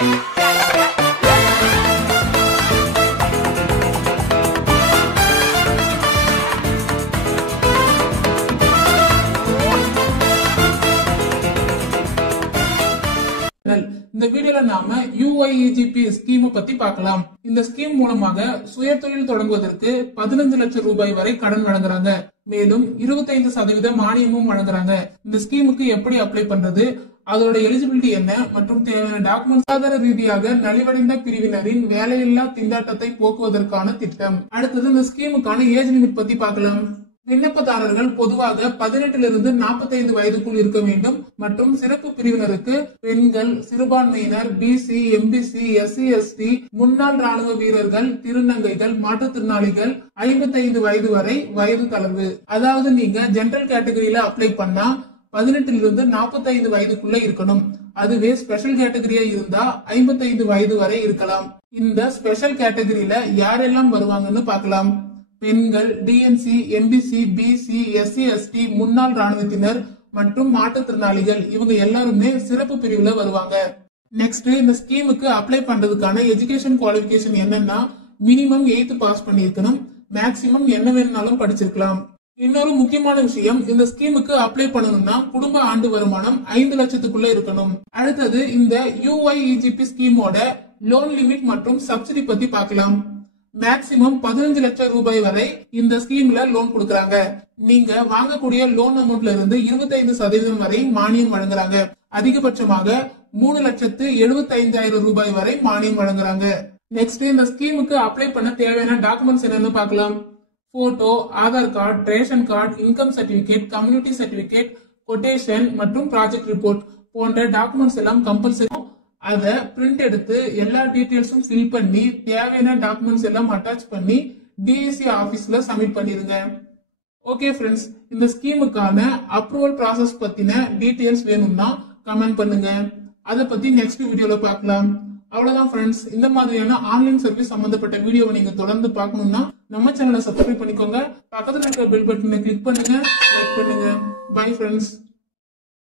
இந்த வீடியோல நாம UYEGP ஸ்கீம் பத்தி பார்க்கலாம். இந்த ஸ்கீம் மூலமாக சுயதொழில் தொடங்குவதற்கு 15 லட்சம் ரூபாய் வரை கடன் வழங்குறாங்க. மேலும் 25% மானியமும் வழங்குறாங்க. இந்த ஸ்கீமுக்கு எப்படி அப்ளை பண்றது, அதோட எலிஜிபிலிட்டி என்ன மற்றும் தேவையான டாக்குமெண்ட் ஆதார ரீதியாக நலிவடைந்த பிரிவினரின் வேலையில்லா திண்டாட்டத்தை போக்குவதற்கான திட்டம். அடுத்தது இந்த ஸ்கீமுக்கான ஏஜ் லிமிட் பத்தி பார்க்கலாம். விண்ணப்பதாரர்கள் பொதுவாக 18 இருந்து 45 வயதுக்குள் இருக்க வேண்டும் மற்றும் சிறப்பு பிரிவினருக்கு பெண்கள், சிறுபான்மையினர், BC, MBC, SC, ST, முன்னாள் ராணுவ வீரர்கள், திருநங்கைகள், மாற்றுத்திறனாளிகள் 55 வயது வரை வயது தளர்வு. அதாவது நீங்க ஜெனரல் கேட்டகரியில அப்ளை பண்ணா 18 இருந்து 45 வயதுக்குள்ள இருக்கணும். அதுவே ஸ்பெஷல் கேட்டகரியா இருந்தா 55 வயது வரை இருக்கலாம். இந்த ஸ்பெஷல் கேட்டகரியில யாரெல்லாம் வருவாங்கன்னு பார்க்கலாம். பெண்கள், DNC, MBC, BC, SC, ST, முன்னாள் ராணுவத்தினர் மற்றும் மாற்றுத்திறனாளிகள் இவங்க எல்லாருமே சிறப்பு பிரிவுல வருவாங்க. நெக்ஸ்ட் இந்த ஸ்கீமுக்கு அப்ளை பண்றதுக்கான எஜுகேஷன் குவாலிபிகேஷன் என்னன்னா மினிமம் 8th பாஸ் பண்ணிருக்கணும். மேக்சிமம் என்ன வேணும்னாலும் படிச்சிருக்கலாம். இன்னொரு முக்கியமான விஷயம், இந்த ஸ்கீமுக்கு அப்ளை பண்ணணும்னா குடும்ப ஆண்டு வருமானம் 5 லட்சத்துக்குள்ள இருக்கணும். அடுத்தது இந்த UYEGP ஸ்கீமோட லோன் லிமிட் மற்றும் சப்சிடி பத்தி பார்க்கலாம். மேக்சிமம் 15 லட்சம் ரூபாய் வரை இந்த ஸ்கீம்ல லோன் கொடுக்கறாங்க. நீங்க வாங்கக்கூடிய லோன் அமௌண்ட்ல இருந்து 25% வரை மானியம் வழங்குறாங்க. அதிகபட்சமாக 3,75,000 ரூபாய் வரை மானியம் வழங்குறாங்க. நெக்ஸ்ட் இந்த ஸ்கீமுக்கு அப்ளை பண்ண தேவையான டாக்குமெண்ட்ஸ் என்னன்னு பார்க்கலாம். Photo, Aadhaar card, ration card, income certificate, community certificate, quotation மற்றும் ப்ராஜெக்ட் ரிப்போர்ட் போன்ற டாக்குமெண்ட்ஸ் எல்லாம் கம்பல்சரி. அத பிரிண்ட் எடுத்து எல்லா டீடைல்ஸும் ஃபில் பண்ணி தேவையான டாக்குமெண்ட்ஸ் எல்லாம் அட்டாச் பண்ணி DSC ஆபீஸ்ல சப்மிட் பண்ணிருங்க. ஓகே ஃப்ரெண்ட்ஸ், இந்த ஸ்கீமுக்கான அப்ரூவல் ப்ராசஸ் பத்தின டீடைல்ஸ் வேணும்னா கமெண்ட் பண்ணுங்க. அதை பத்தி நெக்ஸ்ட் வீடியோல பார்க்கலாம். அவ்வளவுதான் ஃப்ரெண்ட்ஸ். இந்த மாதிரியான ஆன்லைன் சர்வீஸ் சம்பந்தப்பட்ட வீடியோவை நீங்க தொடர்ந்து பார்க்கணும்னா நம்ம சேனலை சப்ஸ்கிரைப் பண்ணிக்கோங்க. பக்கத்துல இருக்க பெல் பட்டனை கிளிக் பண்ணுங்க, லைக் பண்ணுங்க. Bye friends.